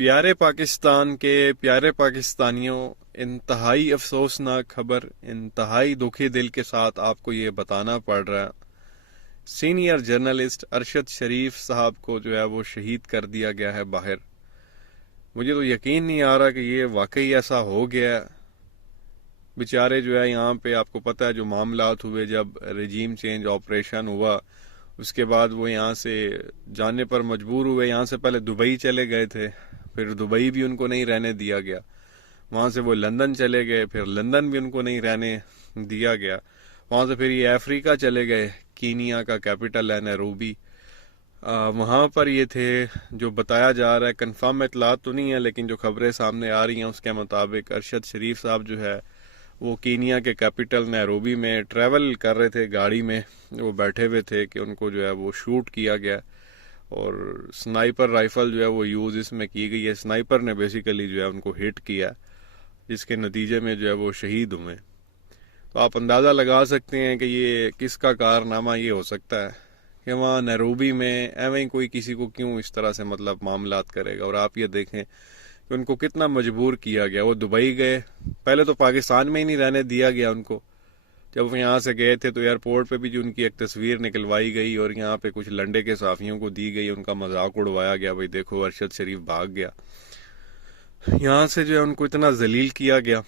प्यारे पाकिस्तान के प्यारे पाकिस्तानियों, इंतहाई अफसोसनाक खबर, इंतहाई दुखी दिल के साथ आपको ये बताना पड़ रहा है। सीनियर जर्नलिस्ट अरशद शरीफ साहब को जो है वो शहीद कर दिया गया है बाहर। मुझे तो यकीन नहीं आ रहा कि ये वाकई ऐसा हो गया है। बेचारे जो है यहाँ पे आपको पता है जो मामलात हुए, जब रिजीम चेंज ऑपरेशन हुआ उसके बाद वो यहाँ से जाने पर मजबूर हुए। यहाँ से पहले दुबई चले गए थे, फिर दुबई भी उनको नहीं रहने दिया गया। वहाँ से वो लंदन चले गए, फिर लंदन भी उनको नहीं रहने दिया गया। वहाँ से फिर ये अफ्रीका चले गए, कीनिया का कैपिटल है नैरोबी। वहाँ पर ये थे, जो बताया जा रहा है, कंफर्म इतलात तो नहीं है लेकिन जो खबरें सामने आ रही हैं उसके मुताबिक अरशद शरीफ साहब जो है वो कीनिया के कैपिटल नैरोबी में ट्रैवल कर रहे थे, गाड़ी में वो बैठे हुए थे कि उनको जो है वो शूट किया गया और स्नाइपर राइफल जो है वो यूज़ इसमें की गई है। स्नाइपर ने बेसिकली जो है उनको हिट किया, जिसके नतीजे में जो है वो शहीद हुए। तो आप अंदाज़ा लगा सकते हैं कि ये किसका कारनामा ये हो सकता है कि वहाँ नैरोबी में एवं कोई किसी को क्यों इस तरह से मतलब मामलात करेगा। और आप ये देखें कि उनको कितना मजबूर किया गया। वो दुबई गए, पहले तो पाकिस्तान में ही नहीं रहने दिया गया उनको। जब वो यहाँ से गए थे तो एयरपोर्ट पे भी जो उनकी एक तस्वीर निकलवाई गई और यहाँ पे कुछ लंडे के साफियों को दी गई, उनका मजाक उड़वाया गया, भाई देखो अरशद शरीफ भाग गया। यहाँ से जो है उनको इतना जलील किया गया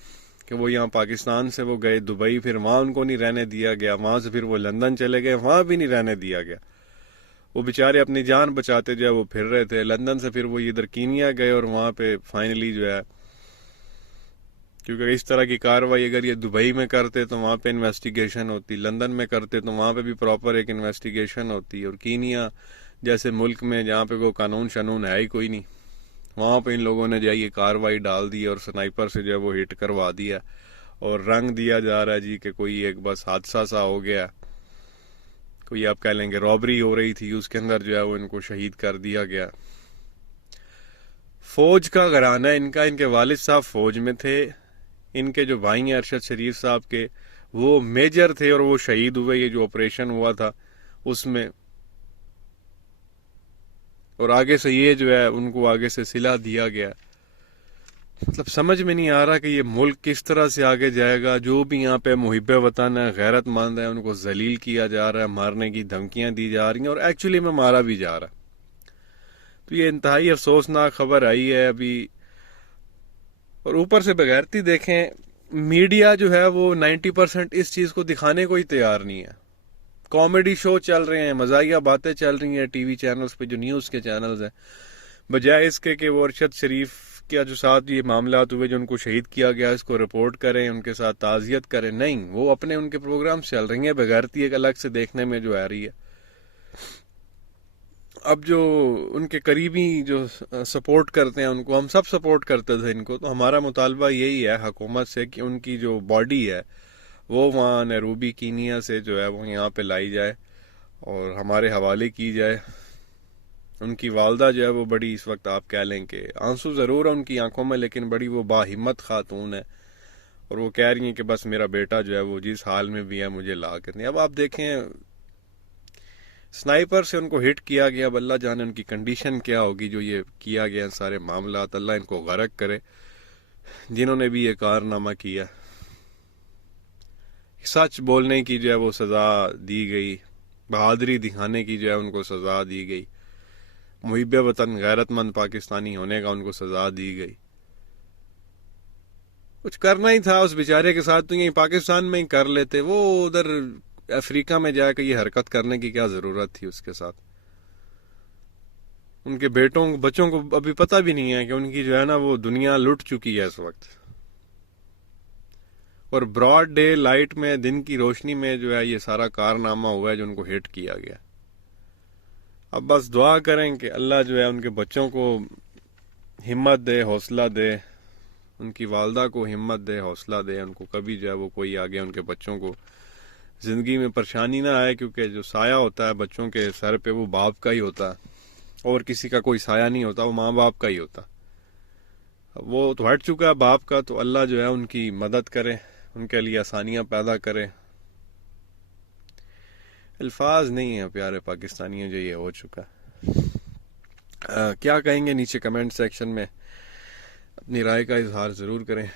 कि वो यहाँ पाकिस्तान से वो गए दुबई, फिर वहाँ उनको नहीं रहने दिया गया। वहाँ से फिर वो लंदन चले गए, वहाँ भी नहीं रहने दिया गया। वो बेचारे अपनी जान बचाते जो है वो फिर रहे थे। लंदन से फिर वो इधर कीनिया गए और वहाँ पे फाइनली जो है, क्योंकि इस तरह की कार्रवाई अगर ये दुबई में करते तो वहाँ पे इन्वेस्टिगेशन होती, लंदन में करते तो वहाँ पे भी प्रॉपर एक इन्वेस्टिगेशन होती, और कीनिया जैसे मुल्क में जहाँ पे कोई कानून शानून है ही कोई नहीं, वहाँ पे इन लोगों ने जो है ये कार्रवाई डाल दी और स्नाइपर से जो है वो हिट करवा दिया और रंग दिया जा रहा है जी कि कोई एक बस हादसा सा हो गया, कोई आप कह लेंगे रॉबरी हो रही थी, उसके अंदर जो है वो इनको शहीद कर दिया गया। फौज का घराना है इनका, इनके वालिद साहब फौज में थे, इनके जो भाई हैं अरशद शरीफ साहब के वो मेजर थे और वो शहीद हुए ये जो ऑपरेशन हुआ था उसमें। और आगे से ये जो है उनको आगे से सिला दिया गया। मतलब समझ में नहीं आ रहा कि ये मुल्क किस तरह से आगे जाएगा। जो भी यहाँ पे मुहिब्बे वतन है, गैरतमंद है, उनको जलील किया जा रहा है, मारने की धमकियां दी जा रही हैं और एक्चुअली में मारा भी जा रहा है। तो ये इंतहाई अफसोसनाक खबर आई है अभी। और ऊपर से बगैरती देखें, मीडिया जो है वो 90% इस चीज़ को दिखाने को ही तैयार नहीं है। कॉमेडी शो चल रहे हैं, मजाकिया बातें चल रही हैं टीवी चैनल्स पे, जो न्यूज़ के चैनल्स हैं, बजाय इसके कि वो अरशद शरीफ के जो साथ ये मामलात हुए, जो उनको शहीद किया गया, इसको रिपोर्ट करें, उनके साथ ताज़ियत करें। नहीं, वो अपने उनके प्रोग्राम चल रही हैं, बगैरती एक अलग से देखने में जो आ रही है। अब जो उनके करीबी जो सपोर्ट करते हैं उनको, हम सब सपोर्ट करते थे इनको, तो हमारा मुतालबा यही है हुकूमत से कि उनकी जो बॉडी है वो वहाँ नैरोबी कीनिया से जो है वो यहाँ पे लाई जाए और हमारे हवाले की जाए। उनकी वालदा जो है वो बड़ी, इस वक्त आप कह लें कि आंसू ज़रूर है उनकी आंखों में, लेकिन बड़ी वो बाहिम्मत खातून है और वो कह रही हैं कि बस मेरा बेटा जो है वो जिस हाल में भी है मुझे ला के नहीं। अब आप देखें, स्नाइपर से उनको हिट किया गया। अब अल्लाह जाने उनकी कंडीशन क्या होगी जो ये किया गया सारे मामला। अल्लाह इनको गरक करे जिन्होंने भी ये कारनामा किया। सच बोलने की जो है वो सज़ा दी गई, बहादुरी दिखाने की जो है उनको सज़ा दी गई, मुहिब्बे वतन गैरतमंद पाकिस्तानी होने का उनको सज़ा दी गई। कुछ करना ही था उस बेचारे के साथ तो यही पाकिस्तान में ही कर लेते, वो उधर अफ्रीका में जाकर ये हरकत करने की क्या ज़रूरत थी उसके साथ। उनके बेटों बच्चों को अभी पता भी नहीं है कि उनकी जो है ना वो दुनिया लुट चुकी है इस वक्त। और ब्रॉड डे लाइट में, दिन की रोशनी में जो है ये सारा कारनामा हुआ है जो उनको हिट किया गया। अब बस दुआ करें कि अल्लाह जो है उनके बच्चों को हिम्मत दे, हौसला दे, उनकी वालदा को हिम्मत दे, हौसला दे, उनको कभी जो है वो कोई आगे उनके बच्चों को ज़िंदगी में परेशानी ना आए। क्योंकि जो साया होता है बच्चों के सर पे वो बाप का ही होता है, और किसी का कोई साया नहीं होता, वो माँ बाप का ही होता। अब वो तो हट चुका है बाप का, तो अल्लाह जो है उनकी मदद करे, उनके लिए आसानियाँ पैदा करे। अल्फाज नहीं है प्यारे पाकिस्तानियों जो ये हो चुका है। क्या कहेंगे नीचे कमेंट सेक्शन में अपनी राय का इजहार ज़रूर करें।